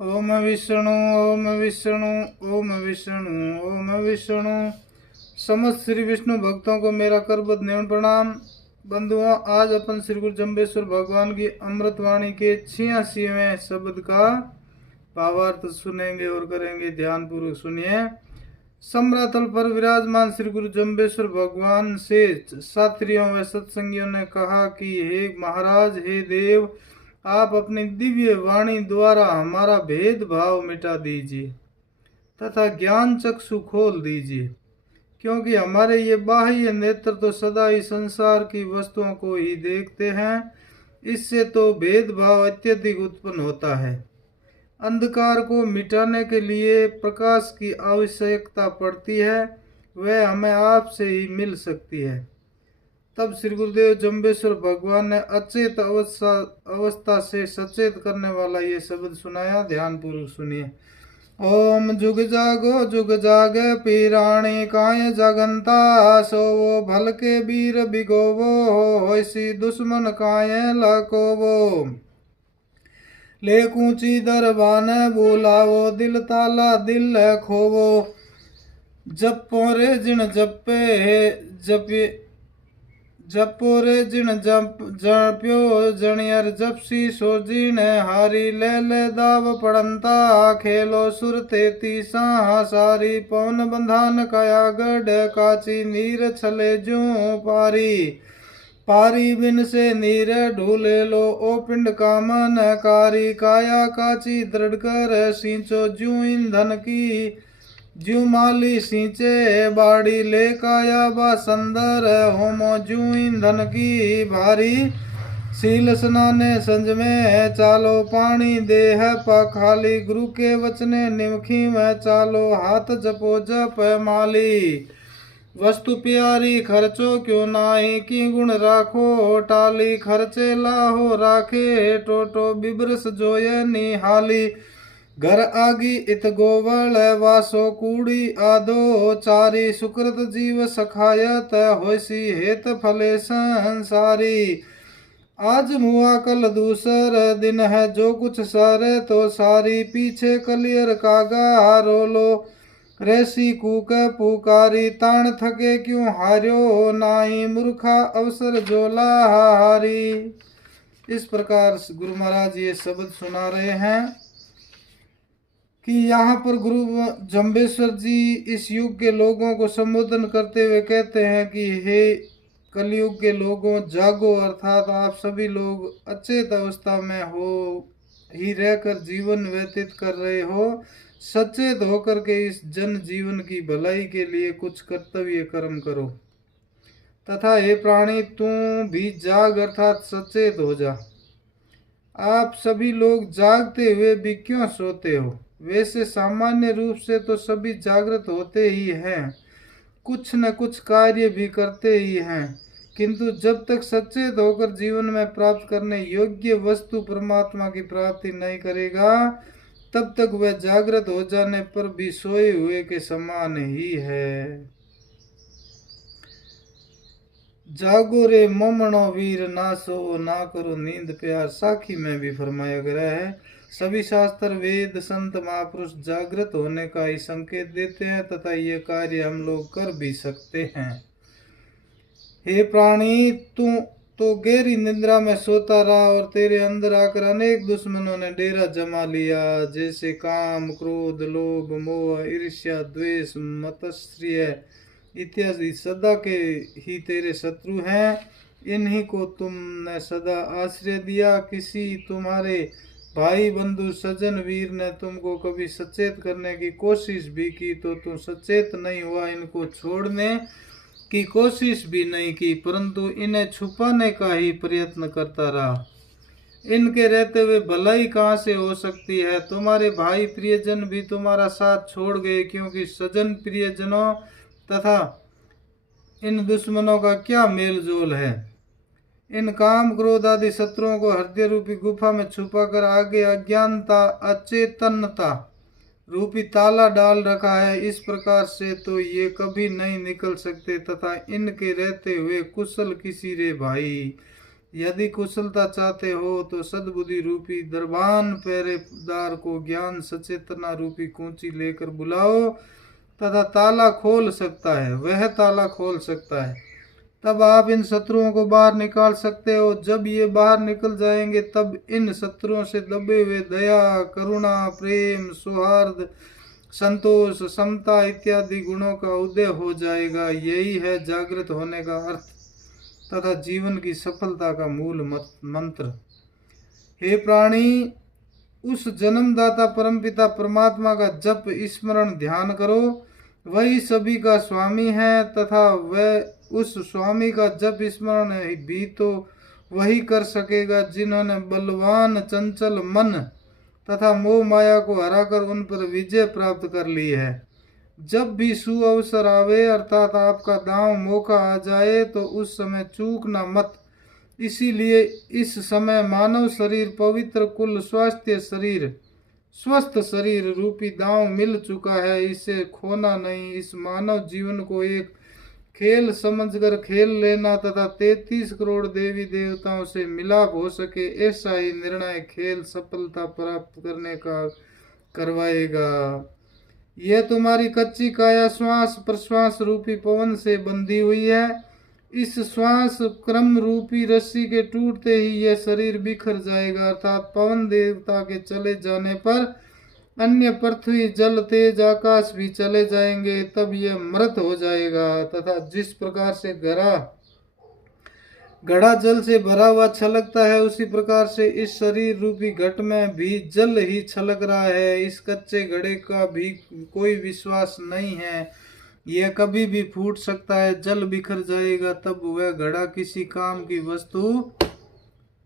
ओम विष्णु ओम विष्णु ओम विष्णु ओम विष्णु। समस्त श्री विष्णु भक्तों को मेरा करबद्ध नेम प्रणाम। बंधुओं, आज अपन श्री गुरु जम्बेश्वर भगवान की अमृतवाणी के 86वें शब्द का भावार्थ सुनेंगे और करेंगे। ध्यान पूर्वक सुनिए। सम्रातल पर विराजमान श्री गुरु जम्बेश्वर भगवान से शास्त्रियों व सत्संगियों ने कहा कि हे महाराज, हे देव, आप अपनी दिव्य वाणी द्वारा हमारा भेदभाव मिटा दीजिए तथा ज्ञान चक्षु खोल दीजिए, क्योंकि हमारे ये बाह्य नेत्र तो सदा ही संसार की वस्तुओं को ही देखते हैं। इससे तो भेदभाव अत्यधिक उत्पन्न होता है। अंधकार को मिटाने के लिए प्रकाश की आवश्यकता पड़ती है। वह हमें आपसे ही मिल सकती है। तब श्री गुरुदेव जम्बेश्वर भगवान ने अचेत अवस्था से सचेत करने वाला ये शब्द सुनाया। ध्यान पूर्वक सुनिए। ओम जुग जागे पीराणी काय जगंता, सोवो भल के वीर बिगोवो, होइसी दुश्मन काय लकोवो। ले कूची दरबान बोलावो, दिल ताला दिल खोवो। जपो रे जिन जपो रे जिन जप्यो जणियर जपसी सो जिन हारी। ले ले दाव पड़ंता, खेलो सुर तेती सारी। पवन बंधान काया गढ़, काची नीर छले जू पारी। पारी बिन से नीर ढूले लो, ओ पिंड का मन कारी। काया काची दृढ़ कर सींचो जू ईंधन की। जू माली सींचे बाड़ी, ले काया बासंदर होमो जू ईंधन की भारी। सील स्नाने संज में चालो, पानी देह पखाली। गुरु के वचने निमखी में चालो, हाथ जपो जप माली। वस्तु प्यारी खर्चो क्यों नाई, की गुण राखो टाली। खर्चे लाहो राखे टोटो, बिबरस जोय निहाली। घर आगी इत गोवल, वासो कूड़ी आदो चारी। सुकृत जीव सखायत, होसी हेत फले संसारी। आज मुआ कल दूसर दिन है, जो कुछ सारे तो सारी। पीछे कलियर कागा रोलो, रेसी कूक पुकारी। ताण थके क्यों हार्यो नाई, मूर्खा अवसर जोला हारी। इस प्रकार गुरु महाराज ये शब्द सुना रहे हैं कि यहाँ पर गुरु जम्बेश्वर जी इस युग के लोगों को संबोधन करते हुए कहते हैं कि हे कलयुग के लोगों, जागो। अर्थात आप सभी लोग अचेत अवस्था में हो ही रहकर जीवन व्यतीत कर रहे हो। सचेत होकर के इस जन जीवन की भलाई के लिए कुछ कर्तव्य कर्म करो। तथा हे प्राणी, तू भी जाग, अर्थात सचेत हो जा। आप सभी लोग जागते हुए भी क्यों सोते हो? वैसे सामान्य रूप से तो सभी जागृत होते ही हैं, कुछ न कुछ कार्य भी करते ही हैं, किंतु जब तक सचेत होकर जीवन में प्राप्त करने योग्य वस्तु परमात्मा की प्राप्ति नहीं करेगा, तब तक वह जागृत हो जाने पर भी सोए हुए के समान ही है। जागो रे मोमणो वीर, ना सो ना करो नींद प्यार। साखी में भी फरमाया गया है। सभी शास्त्र वेद संत महापुरुष जागृत होने का ही संकेत देते हैं तथा ये कार्य हम लोग कर भी सकते हैं। हे प्राणी, तू तो गहरी निद्रा में सोता रहा और तेरे अंदर आकर अनेक दुश्मनों ने डेरा जमा लिया, जैसे काम, क्रोध, लोभ, मोह, ईर्ष्या, द्वेष, मत्सर्य इत्यादि सदा के ही तेरे शत्रु हैं। इन्हीं को तुमने सदा आश्रय दिया। किसी तुम्हारे भाई बंधु सज्जन वीर ने तुमको कभी सचेत करने की कोशिश भी की तो तुम सचेत नहीं हुआ। इनको छोड़ने की कोशिश भी नहीं की, परंतु इन्हें छुपाने का ही प्रयत्न करता रहा। इनके रहते हुए भलाई कहाँ से हो सकती है? तुम्हारे भाई प्रियजन भी तुम्हारा साथ छोड़ गए, क्योंकि सज्जन प्रियजनों तथा इन दुश्मनों का क्या मेल जोल है? इन काम क्रोध आदि शत्रुओं को हृदय रूपी गुफा में छुपाकर आगे अज्ञानता अचेतनता रूपी ताला डाल रखा है। इस प्रकार से तो ये कभी नहीं निकल सकते तथा इनके रहते हुए कुशल किसी रे भाई यदि कुशलता चाहते हो तो सद्बुद्धि रूपी दरबान पहरेदार को ज्ञान सचेतना रूपी कुंची लेकर बुलाओ तथा ताला खोल सकता है, वह ताला खोल सकता है। तब आप इन शत्रुओं को बाहर निकाल सकते हो। जब ये बाहर निकल जाएंगे तब इन शत्रुओं से दबे हुए दया, करुणा, प्रेम, सौहार्द, संतोष, समता इत्यादि गुणों का उदय हो जाएगा। यही है जागृत होने का अर्थ तथा जीवन की सफलता का मूल मंत्र। हे प्राणी, उस जन्मदाता परमपिता परमात्मा का जप स्मरण ध्यान करो। वही सभी का स्वामी है तथा वह उस स्वामी का जप स्मरण भी तो वही कर सकेगा जिन्होंने बलवान चंचल मन तथा मोह माया को हराकर उन पर विजय प्राप्त कर ली है। जब भी सुअवसर आवे अर्थात आपका दांव मौका आ जाए तो उस समय चूकना मत। इसीलिए इस समय मानव शरीर पवित्र कुल स्वस्थ शरीर रूपी दांव मिल चुका है, इसे खोना नहीं। इस मानव जीवन को एक खेल समझकर खेल लेना तथा 33 करोड़ देवी देवताओं से मिलाप हो सके ऐसा ही निर्णय खेल सफलता प्राप्त करने का करवाएगा। यह तुम्हारी कच्ची काया श्वास प्रश्वास रूपी पवन से बंधी हुई है। इस श्वास क्रम रूपी रस्सी के टूटते ही यह शरीर बिखर जाएगा अर्थात पवन देवता के चले जाने पर अन्य पृथ्वी जल तेज आकाश भी चले जाएंगे, तब यह मृत हो जाएगा। तथा जिस प्रकार से घड़ा जल से भरा हुआ छलकता है उसी प्रकार से इस शरीर रूपी घट में भी जल ही छलक रहा है। इस कच्चे घड़े का भी कोई विश्वास नहीं है, यह कभी भी फूट सकता है, जल बिखर जाएगा, तब वह घड़ा किसी काम की वस्तु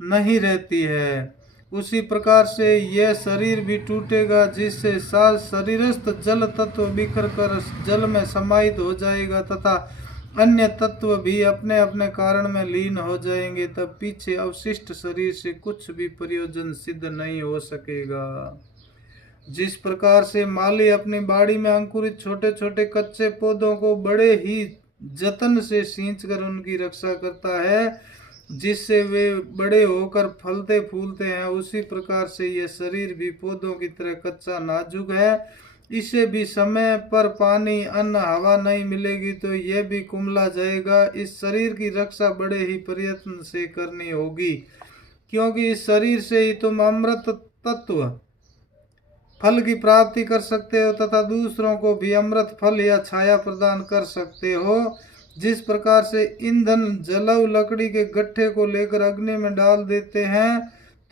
नहीं रहती है। उसी प्रकार से यह शरीर भी टूटेगा जिससे शरीरस्थ जल तत्व बिखर कर जल में समाहित हो जाएगा तथा अन्य तत्व भी अपने अपने कारण में लीन हो जाएंगे, तब पीछे अवशिष्ट शरीर से कुछ भी प्रयोजन सिद्ध नहीं हो सकेगा। जिस प्रकार से माली अपनी बाड़ी में अंकुरित छोटे छोटे कच्चे पौधों को बड़े ही जतन से सींचकर उनकी रक्षा करता है जिससे वे बड़े होकर फलते फूलते हैं, उसी प्रकार से यह शरीर भी पौधों की तरह कच्चा नाजुक है। इसे भी समय पर पानी अन्न हवा नहीं मिलेगी तो यह भी कुम्हला जाएगा। इस शरीर की रक्षा बड़े ही प्रयत्न से करनी होगी क्योंकि इस शरीर से ही तुम अमृत तत्व फल की प्राप्ति कर सकते हो तथा दूसरों को भी अमृत फल या छाया प्रदान कर सकते हो। जिस प्रकार से ईंधन जलाऊ लकड़ी के गट्ठे को लेकर अग्नि में डाल देते हैं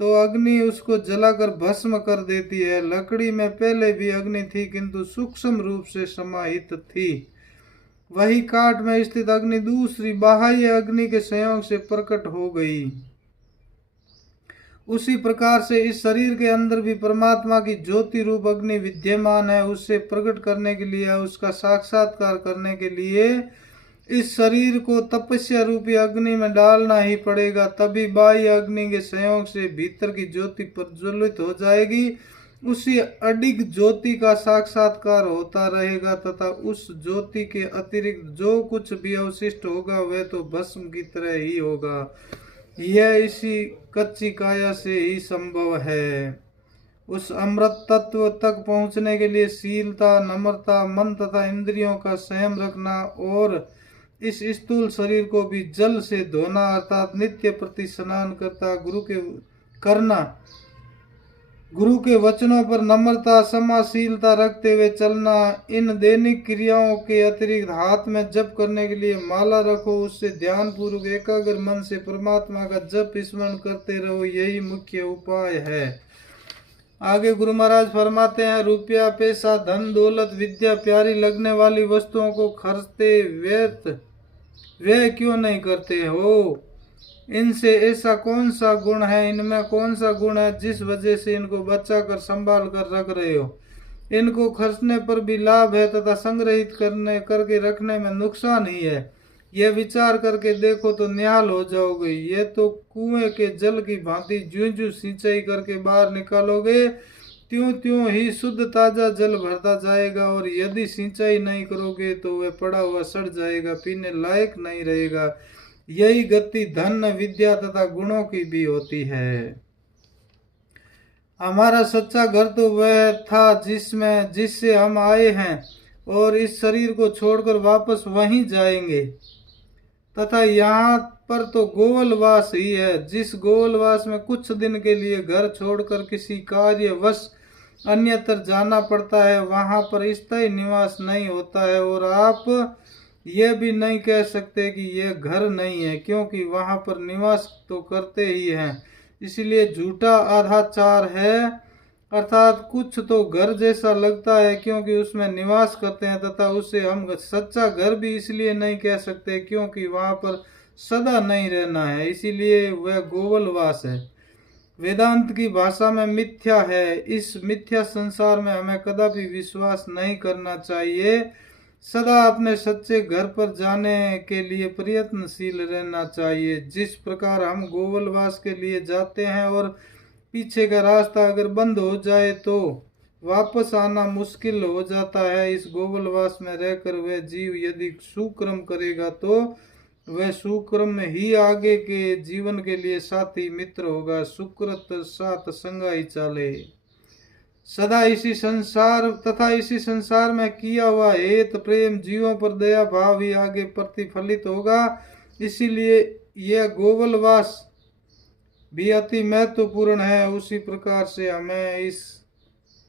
तो अग्नि उसको जलाकर भस्म कर देती है। लकड़ी में पहले भी अग्नि थी किंतु सूक्ष्म रूप से समाहित थी, वही काठ में स्थित अग्नि दूसरी बाह्य अग्नि के संयोग से प्रकट हो गई। उसी प्रकार से इस शरीर के अंदर भी परमात्मा की ज्योति रूप अग्नि विद्यमान है। उससे प्रकट करने के लिए, उसका साक्षात्कार करने के लिए इस शरीर को तपस्या रूपी अग्नि में डालना ही पड़ेगा, तभी बाह्य अग्नि के संयोग से भीतर की ज्योति प्रज्वलित हो जाएगी। उसी अडिग ज्योति का साक्षात्कार होता रहेगा तथा उस ज्योति के अतिरिक्त जो कुछ भी अवशिष्ट होगा वह तो भस्म की तरह ही होगा। यह इसी कच्ची काया से ही संभव है। उस अमृत तत्व तक पहुंचने के लिए शीलता, नम्रता, मन तथा इंद्रियों का संयम रखना और इस स्थूल शरीर को भी जल से धोना अर्थात नित्य प्रति स्नान करता गुरु के वचनों पर नम्रता समाशीलता रखते हुए चलना। इन दैनिक क्रियाओं के अतिरिक्त हाथ में जप करने के लिए माला रखो, उससे ध्यान पूर्वक एकाग्र मन से परमात्मा का जप स्मरण करते रहो, यही मुख्य उपाय है। आगे गुरु महाराज फरमाते हैं, रुपया पैसा धन दौलत विद्या प्यारी लगने वाली वस्तुओं को खर्चते व्यर्थ वे क्यों नहीं करते हो? इनसे ऐसा कौन सा गुण है, इनमें कौन सा गुण है जिस वजह से इनको बचा कर संभाल कर रख रहे हो? इनको खर्चने पर भी लाभ है तथा संग्रहित करके रखने में नुकसान ही है। यह विचार करके देखो तो निहाल हो जाओगे। ये तो कुएं के जल की भांति ज्यों ज्यों सिंचाई करके बाहर निकालोगे त्यों त्यों ही शुद्ध ताजा जल भरता जाएगा, और यदि सिंचाई नहीं करोगे तो वह पड़ा हुआ सड़ जाएगा, पीने लायक नहीं रहेगा। यही गति धन विद्या तथा गुणों की भी होती है। हमारा सच्चा घर तो वह था जिससे हम आए हैं और इस शरीर को छोड़कर वापस वहीं जाएंगे, तथा यहाँ पर तो गोवलवास ही है। जिस गोवलवास में कुछ दिन के लिए घर छोड़कर किसी कार्यवश अन्यत्र जाना पड़ता है, वहां पर स्थायी निवास नहीं होता है। और आप यह भी नहीं कह सकते कि यह घर नहीं है, क्योंकि वहां पर निवास तो करते ही हैं। इसलिए झूठा आधाचार है, अर्थात कुछ तो घर जैसा लगता है क्योंकि उसमें निवास करते हैं, तथा उसे हम सच्चा घर भी इसलिए नहीं कह सकते क्योंकि वहां पर सदा नहीं रहना है, इसीलिए वह गोवलवास है। वेदांत की भाषा में मिथ्या है। इस मिथ्या संसार में हमें कदापि विश्वास नहीं करना चाहिए। सदा अपने सच्चे घर पर जाने के लिए प्रयत्नशील रहना चाहिए। जिस प्रकार हम गोवलवास के लिए जाते हैं और पीछे का रास्ता अगर बंद हो जाए तो वापस आना मुश्किल हो जाता है, इस गोवलवास में रहकर वह जीव यदि सुक्रम करेगा तो वह सुक्रम में ही आगे के जीवन के लिए साथी मित्र होगा। सुकृत साथ संगाई चाले। सदा इसी संसार में किया हुआ हेत प्रेम जीवों पर दया भाव ही आगे प्रतिफलित होगा। इसीलिए यह गोवलवास भी अति महत्वपूर्ण है। उसी प्रकार से हमें इस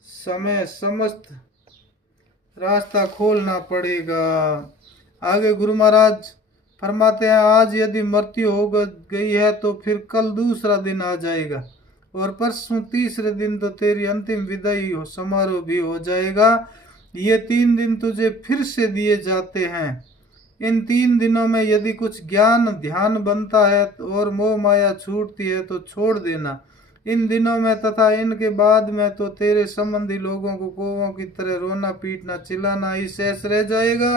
समय समस्त रास्ता खोलना पड़ेगा। आगे गुरु महाराज फरमाते हैं, आज यदि मृत्यु हो गई है तो फिर कल दूसरा दिन आ जाएगा और परसों तीसरे दिन तो तेरी अंतिम विदाई समारोह भी हो जाएगा। ये 3 दिन तुझे फिर से दिए जाते हैं। इन 3 दिनों में यदि कुछ ज्ञान ध्यान बनता है और मोह माया छूटती है तो छोड़ देना। इन दिनों में तथा इनके बाद में तो तेरे संबंधी लोगों को कौवों की तरह रोना पीटना चिल्लाना ही शेष रह जाएगा।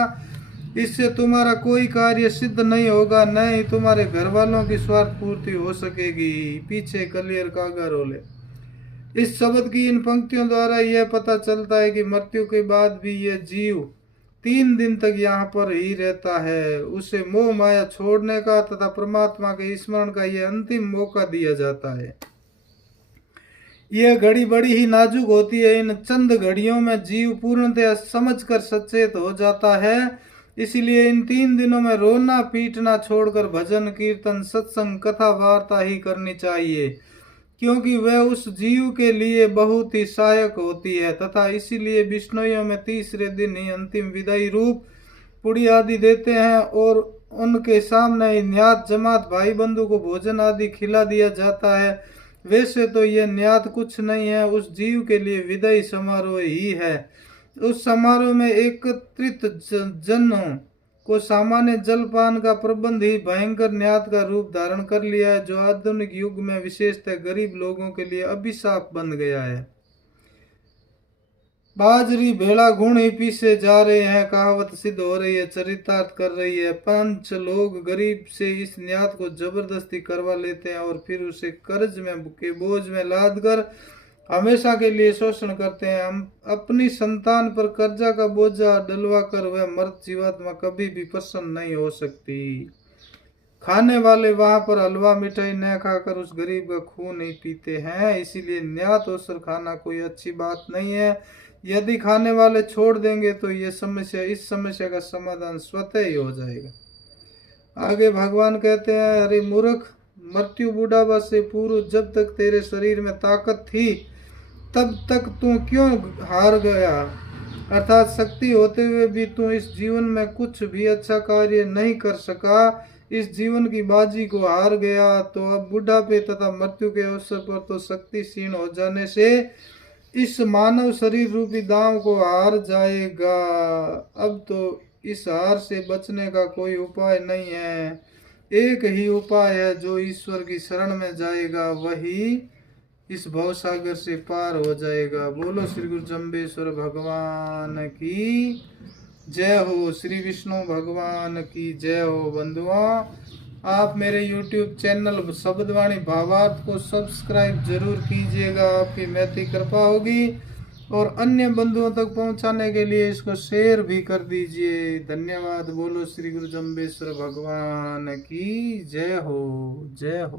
इससे तुम्हारा कोई कार्य सिद्ध नहीं होगा, न ही तुम्हारे घर वालों की स्वार्थ पूर्ति हो सकेगी। पीछे कलियर कागा रोले। इस शब्द की इन पंक्तियों द्वारा यह पता चलता है कि मृत्यु के बाद भी यह जीव 3 दिन तक यहाँ पर ही रहता है। उसे मोह माया छोड़ने का तथा परमात्मा के स्मरण का यह अंतिम मौका दिया जाता है। यह घड़ी बड़ी ही नाजुक होती है। इन चंद घड़ियों में जीव पूर्णतः समझकर सचेत हो जाता है। इसीलिए इन 3 दिनों में रोना पीटना छोड़कर भजन कीर्तन सत्संग कथा वार्ता ही करनी चाहिए, क्योंकि वह उस जीव के लिए बहुत ही सहायक होती है। तथा इसीलिए बिश्नोइयों में तीसरे दिन ही अंतिम विदाई रूप पुड़ी आदि देते हैं और उनके सामने न्यात जमात भाई बंधु को भोजन आदि खिला दिया जाता है। वैसे तो यह न्यात कुछ नहीं है, उस जीव के लिए विदाई समारोह ही है। उस समारोह में एकत्रित जनों को सामान्य जलपान का प्रबंध ही भयंकर न्यात का रूप धारण कर लिया है, जो आधुनिक युग में विशेषतः गरीब लोगों के लिए अभिशाप बन गया है। बाजरी भेड़ा गुण ही पीसे जा रहे हैं, कहावत सिद्ध हो रही है, चरितार्थ कर रही है। पंच लोग गरीब से इस न्यात को जबरदस्ती करवा लेते हैं और फिर उसे कर्ज में के बोझ में लाद कर हमेशा के लिए शोषण करते हैं। हम अपनी संतान पर कर्जा का बोझा डलवा कर वह मर्द जीवात्मा कभी भी प्रसन्न नहीं हो सकती। खाने वाले वहां पर हलवा मिठाई न खाकर उस गरीब का खून नहीं पीते हैं। इसीलिए न्यात अवसर खाना कोई अच्छी बात नहीं है। यदि खाने वाले छोड़ देंगे तो इस समस्या का समाधान स्वतः ही हो जाएगा। आगे भगवान कहते हैं, अरे मूर्ख, मृत्यु बुढ़ापा से पूर्व जब तक तेरे शरीर में ताकत थी तब तक तू क्यों हार गया? अर्थात शक्ति होते हुए भी तू इस जीवन में कुछ भी अच्छा कार्य नहीं कर सका, इस जीवन की बाजी को हार गया। तो अब बुढ़ापे तथा मृत्यु के अवसर पर तो शक्ति क्षीण हो जाने से इस मानव शरीर रूपी दांव को हार जाएगा। अब तो इस हार से बचने का कोई उपाय नहीं है। एक ही उपाय है, जो ईश्वर की शरण में जाएगा वही इस भवसागर से पार हो जाएगा। बोलो श्री गुरु जम्बेश्वर भगवान की जय हो, श्री विष्णु भगवान की जय हो। बंधुओं, आप मेरे YouTube चैनल शब्दवाणी भावार्थ को सब्सक्राइब जरूर कीजिएगा, आपकी महती कृपा होगी। और अन्य बंधुओं तक पहुंचाने के लिए इसको शेयर भी कर दीजिए। धन्यवाद। बोलो श्री गुरु जम्बेश्वर भगवान की जय हो, जय हो।